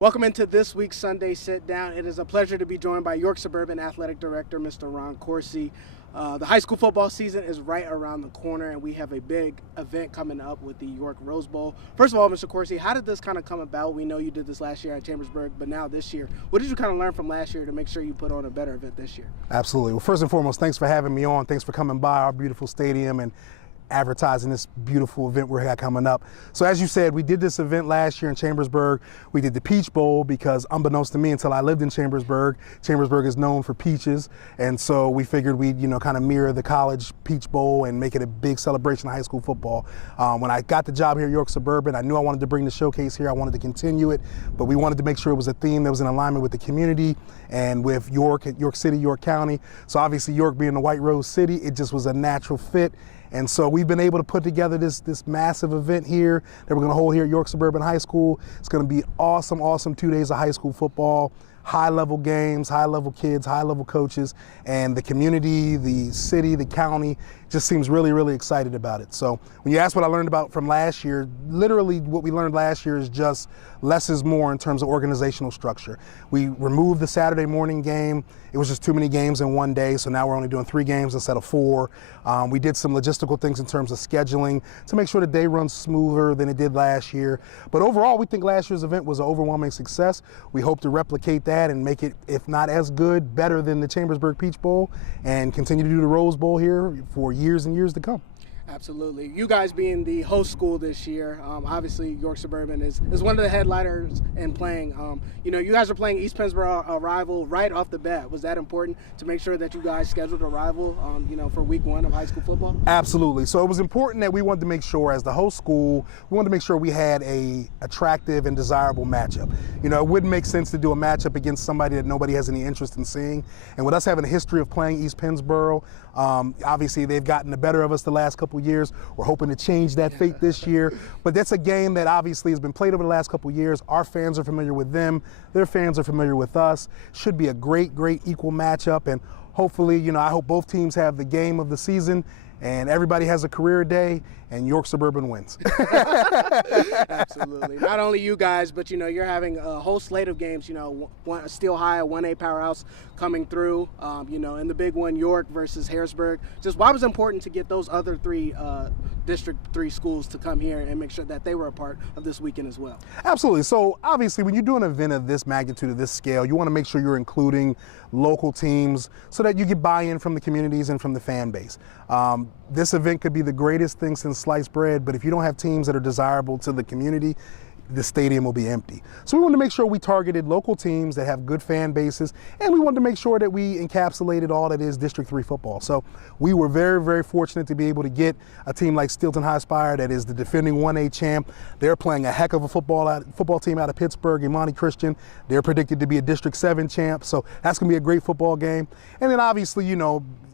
Welcome into this week's Sunday Sit-Down. It is a pleasure to be joined by York Suburban Athletic Director, Mr. Ron Coursey. The high school football season is right around the corner, and we have a big event coming up with the York Rose Bowl. First of all, Mr. Coursey, how did this kind of come about? We know you did this last year at Chambersburg, but now this year. What did you kind of learn from last year to make sure you put on a better event this year? Absolutely. Well, first and foremost, thanks for having me on. Thanks for coming by our beautiful stadium and advertising this beautiful event we got coming up. So as you said, we did this event last year in Chambersburg. We did the Peach Bowl because unbeknownst to me until I lived in Chambersburg, Chambersburg is known for peaches. And so we figured we'd, kind of mirror the college Peach Bowl and make it a big celebration of high school football. When I got the job here at York Suburban, I knew I wanted to bring the showcase here. I wanted to continue it, but we wanted to make sure it was a theme that was in alignment with the community and with York City, York County. So obviously York being the White Rose City, it just was a natural fit. And so we've been able to put together this massive event here that we're going to hold here at York Suburban High School. It's going to be awesome 2 days of high school football, high-level games, high-level kids, high-level coaches, and the community, the city, the county just seems really excited about it. So when you ask what I learned about from last year, literally what we learned last year is just less is more in terms of organizational structure. We removed the Saturday morning game. It was just too many games in one day, so now we're only doing 3 games instead of 4. We did some logistical things in terms of scheduling to make sure the day runs smoother than it did last year. But overall, we think last year's event was an overwhelming success. We hope to replicate that and make it, if not as good, better than the Chambersburg Peach Bowl, and continue to do the Rose Bowl here for years and years to come. Absolutely. You guys being the host school this year, obviously York Suburban is one of the headliners and playing. You guys are playing East Pennsboro, a rival, right off the bat. Was that important to make sure that you guys scheduled a rival, for week 1 of high school football? Absolutely. So it was important that we wanted to make sure, as the host school, we wanted to make sure we had a attractive and desirable matchup. It wouldn't make sense to do a matchup against somebody that nobody has any interest in seeing. And with us having a history of playing East Pennsboro, obviously they've gotten the better of us the last couple years. We're hoping to change that fate this year. But that's a game that obviously has been played over the last couple years. Our fans are familiar with them. Their fans are familiar with us. Should be a great equal matchup. And hopefully, I hope both teams have the game of the season and everybody has a career day and York Suburban wins. Absolutely. Not only you guys, but you're having a whole slate of games, one Steel High, a 1A powerhouse coming through, and the big one, York versus Harrisburg. Just why was it important to get those other 3 District 3 schools to come here and make sure that they were a part of this weekend as well? Absolutely. So obviously when you do an event of this magnitude, of this scale, you want to make sure you're including local teams so that you get buy-in from the communities and from the fan base. This event could be the greatest thing since sliced bread, but if you don't have teams that are desirable to the community, the stadium will be empty. So we wanted to make sure we targeted local teams that have good fan bases, and we wanted to make sure that we encapsulated all that is District 3 football. So we were very fortunate to be able to get a team like Stilton High Spire that is the defending 1A champ. They're playing a heck of a football team out of Pittsburgh, Imani Christian. They're predicted to be a District 7 champ, so that's going to be a great football game. And then obviously,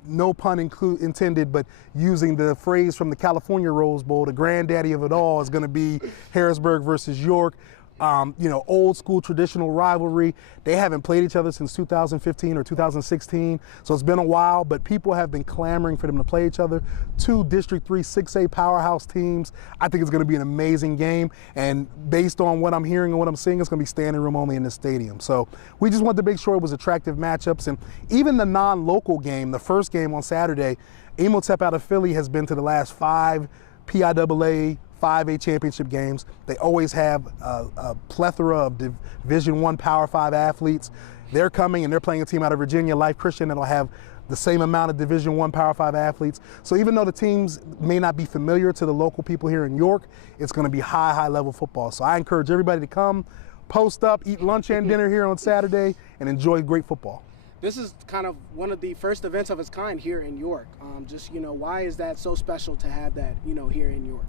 no pun intended, but using the phrase from the California Rose Bowl, the granddaddy of it all is going to be Harrisburg versus York. Old school traditional rivalry. They haven't played each other since 2015 or 2016, so it's been a while, but people have been clamoring for them to play each other. 2 District 3 6A powerhouse teams. I think it's going to be an amazing game, and based on what I'm hearing and what I'm seeing, it's going to be standing room only in the stadium. So we just wanted to make sure it was attractive matchups, and even the non-local game, the first game on Saturday, Emotep out of Philly has been to the last 5 PIAA 5A championship games. They always have a plethora of Division I Power 5 athletes. They're coming and they're playing a team out of Virginia, Life Christian, that'll have the same amount of Division I Power 5 athletes. So even though the teams may not be familiar to the local people here in York, it's going to be high level football. So I encourage everybody to come, post up, eat lunch and dinner here on Saturday, and enjoy great football. This is kind of one of the first events of its kind here in York. Why is that so special to have that, here in York?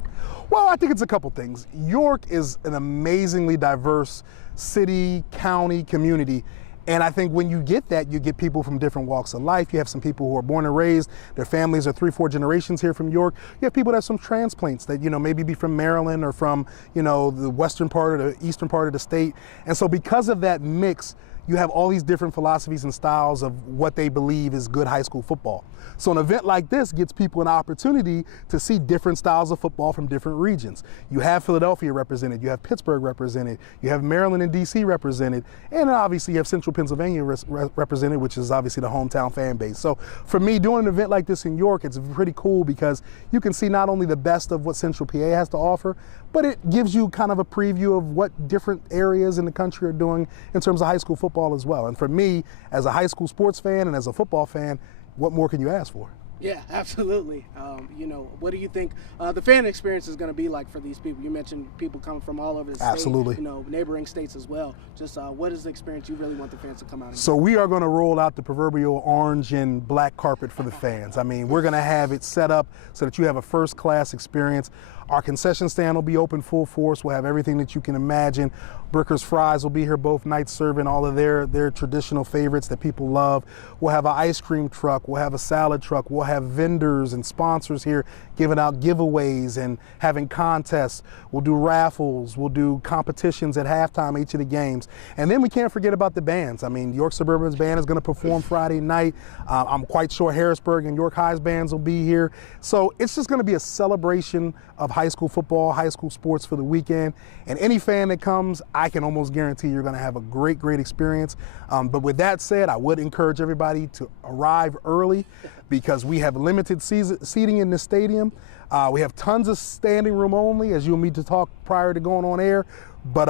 Well, I think it's a couple things. York is an amazingly diverse city, county, community. And I think when you get that, you get people from different walks of life. You have some people who are born and raised, their families are 3-4 generations here from York. You have people that have some transplants that, maybe be from Maryland or from, the western part or the eastern part of the state. And so because of that mix, you have all these different philosophies and styles of what they believe is good high school football. So an event like this gives people an opportunity to see different styles of football from different regions. You have Philadelphia represented, you have Pittsburgh represented, you have Maryland and DC represented, and obviously you have Central Pennsylvania represented, which is obviously the hometown fan base. So for me, doing an event like this in York, it's pretty cool because you can see not only the best of what Central PA has to offer, but it gives you kind of a preview of what different areas in the country are doing in terms of high school football as well. And for me, as a high school sports fan and as a football fan, what more can you ask for? Yeah, absolutely. What do you think the fan experience is going to be like for these people? You mentioned people coming from all over the state, absolutely, neighboring states as well. Just what is the experience you really want the fans to come out and So we are going to roll out the proverbial orange and black carpet for the fans. I mean, we're going to have it set up so that you have a first-class experience. Our concession stand will be open full force. We'll have everything that you can imagine. Brooker's Fries will be here both nights serving all of their traditional favorites that people love. We'll have an ice cream truck. We'll have a salad truck. We'll have vendors and sponsors here giving out giveaways and having contests. We'll do raffles. We'll do competitions at halftime each of the games. And then we can't forget about the bands. I mean, York Suburban's band is going to perform Friday night. I'm quite sure Harrisburg and York High's bands will be here. So it's just going to be a celebration of high school football, high school sports for the weekend. And any fan that comes, I can almost guarantee you're going to have a great, great experience. But with that said, I would encourage everybody to arrive early because we have limited seating in the stadium. We have tons of standing room only, as you'll need to talk prior to going on air. But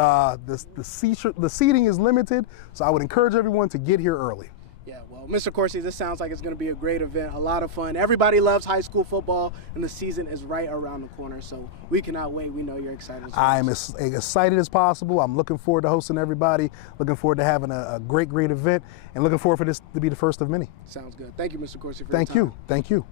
the seating is limited, so I would encourage everyone to get here early. Yeah, well, Mr. Coursey, this sounds like it's going to be a great event, a lot of fun. Everybody loves high school football, and the season is right around the corner, so we cannot wait. We know you're excited. I'm as excited as possible. I'm looking forward to hosting everybody, looking forward to having a great, great event, and looking forward for this to be the first of many. Sounds good. Thank you, Mr. Coursey, for your time. Thank you.